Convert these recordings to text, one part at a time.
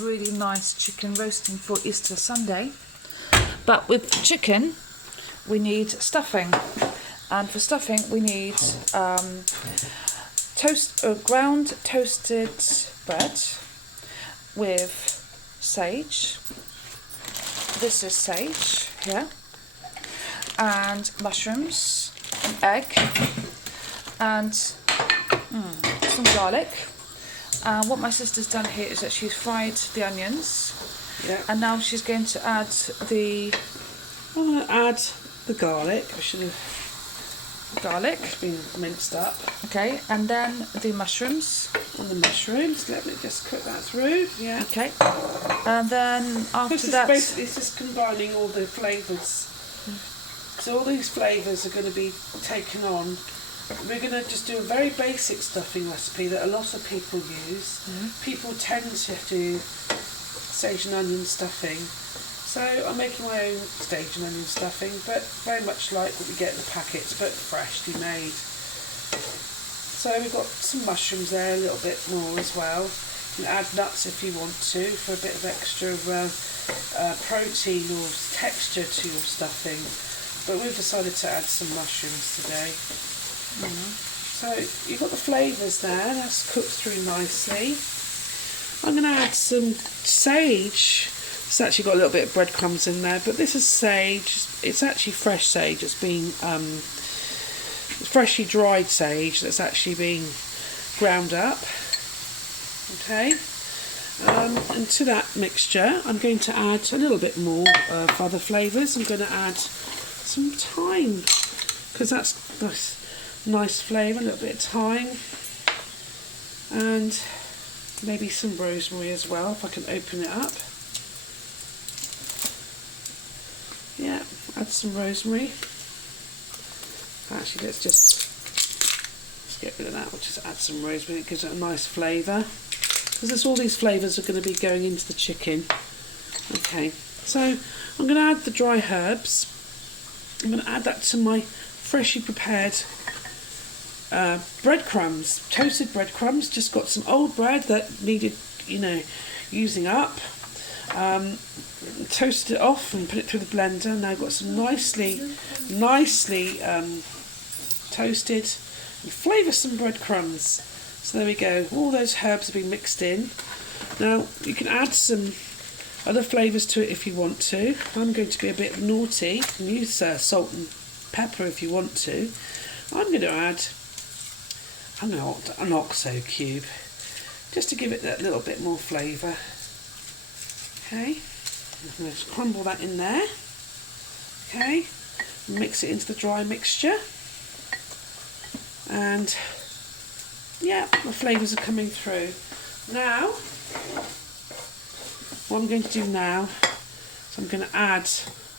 really nice chicken roasting for Easter Sunday. But with chicken, we need stuffing. And for stuffing, we need ground toasted bread with sage. This is sage here. And mushrooms, an egg, and some garlic. And what my sister's done here is that she's fried the onions. Yeah. And now she's going to add the... I'm going to add the garlic. I should have garlic. been minced up. Okay, and then the mushrooms. And the mushrooms. Let me just cook that through. Yeah. Okay. And then after this that... is basically just combining all the flavours. So all these flavours are going to be taken on. We're going to just do a very basic stuffing recipe that a lot of people use. People tend to do sage and onion stuffing. So I'm making my own sage and onion stuffing, but very much like what we get in the packets, but freshly made. So we've got some mushrooms there, a little bit more as well. You can add nuts if you want to, for a bit of extra protein or texture to your stuffing. But we've decided to add some mushrooms today. So you've got the flavours there, that's cooked through nicely. I'm going to add some sage. It's actually got a little bit of breadcrumbs in there, but this is sage. It's actually fresh sage. It's been freshly dried sage that's actually been ground up. Okay. And to that mixture, I'm going to add a little bit more of other flavours. I'm going to add some thyme, because that's nice flavour, a little bit of thyme, and maybe some rosemary as well, if I can open it up. Yeah, add some rosemary. Actually, let's get rid of that. We'll just add some rosemary. It gives it a nice flavour, because all these flavours are going to be going into the chicken. Okay, so I'm going to add the dry herbs. I'm going to add that to my freshly prepared breadcrumbs, toasted breadcrumbs. Just got some old bread that needed, using up. Toasted it off and put it through the blender. Now I've got some nicely toasted and flavoursome breadcrumbs. So there we go. All those herbs have been mixed in. Now you can add some other flavours to it if you want to. I'm going to be a bit naughty. You can use salt and pepper if you want to. I'm going to add an OXO cube, just to give it that little bit more flavour. Okay, I'm going to crumble that in there. Okay, mix it into the dry mixture. And yeah, the flavours are coming through. Now, what I'm going to do now is I'm going to add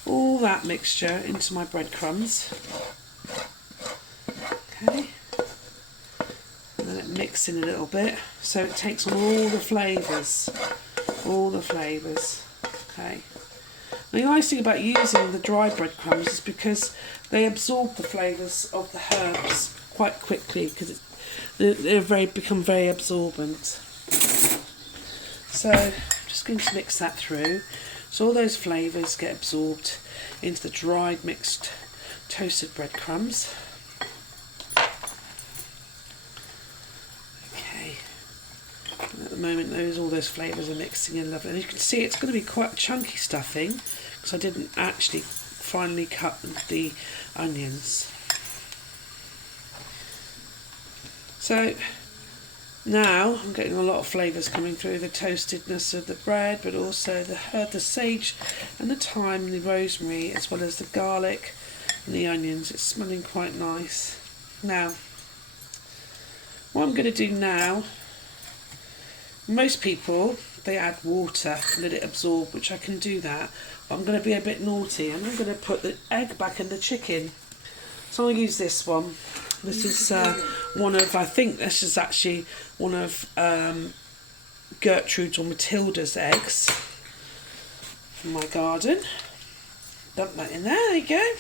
all that mixture into my breadcrumbs. Okay, and then it mix in a little bit so it takes on all the flavours. Okay. Now, the nice thing about using the dry breadcrumbs is because they absorb the flavours of the herbs quite quickly, because they become very absorbent. So I'm just going to mix that through, so all those flavours get absorbed into the dried mixed toasted breadcrumbs. Okay, and at the moment all those flavours are mixing in lovely, and you can see it's going to be quite chunky stuffing because I didn't actually finely cut the onions. So now I'm getting a lot of flavours coming through, the toastedness of the bread, but also the sage and the thyme and the rosemary, as well as the garlic and the onions. It's smelling quite nice. Now, what I'm going to do now, most people, they add water and let it absorb, which I can do that, but I'm going to be a bit naughty and I'm going to put the egg back in the chicken. So I'll use this one. This is I think this is actually one of Gertrude's or Matilda's eggs from my garden. Dump that in there you go.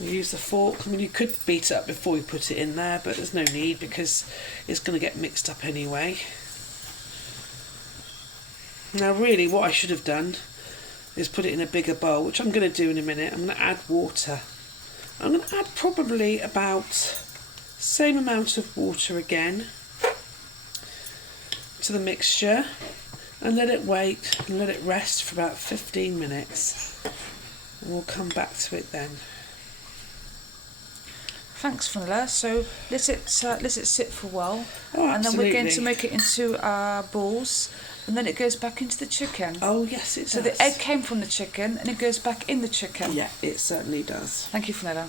You use the fork. I mean, you could beat it up before you put it in there, but there's no need because it's going to get mixed up anyway. Now really what I should have done is put it in a bigger bowl, which I'm going to do in a minute. I'm going to add water. I'm going to add probably about same amount of water again to the mixture and let it wait and let it rest for about 15 minutes. And we'll come back to it then. Thanks, Vanilla. So let it sit for a while, Oh, and then we're going to absolutely. make it into our balls, and then it goes back into the chicken. Oh yes, it does. So the egg came from the chicken, and it goes back in the chicken. Yeah, it certainly does. Thank you, Vanilla.